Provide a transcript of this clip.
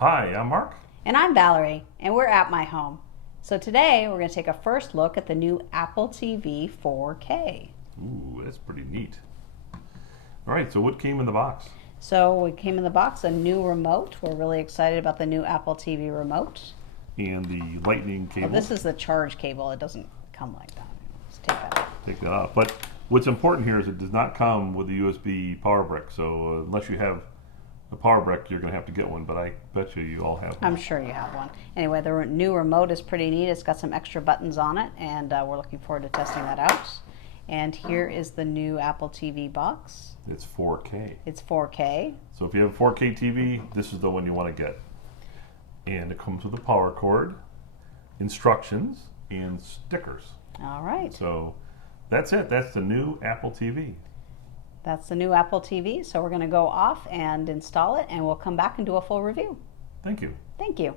Hi, I'm Mark. And I'm Valerie, and we're at my home. So today we're going to take a first look at the new Apple TV 4K. Ooh, that's pretty neat. All right, so what came in the box? So it came in the box a new remote. We're really excited about the new Apple TV remote. And the lightning cable. Well, this is the charge cable. It doesn't come like that. Let's take that out. Take that off. But what's important here is it does not come with a USB power brick. So unless you have a power brick, you're going to have to get one. But I bet you all have one. I'm sure you have one. Anyway, the new remote is pretty neat. It's got some extra buttons on it, and we're looking forward to testing that out. And here is the new Apple TV box. It's 4K. It's 4K. So if you have a 4K TV, this is the one you want to get. And it comes with a power cord, instructions, and stickers. All right. So that's it. That's the new Apple TV. That's the new Apple TV. So we're going to go off and install it, and we'll come back and do a full review. Thank you. Thank you.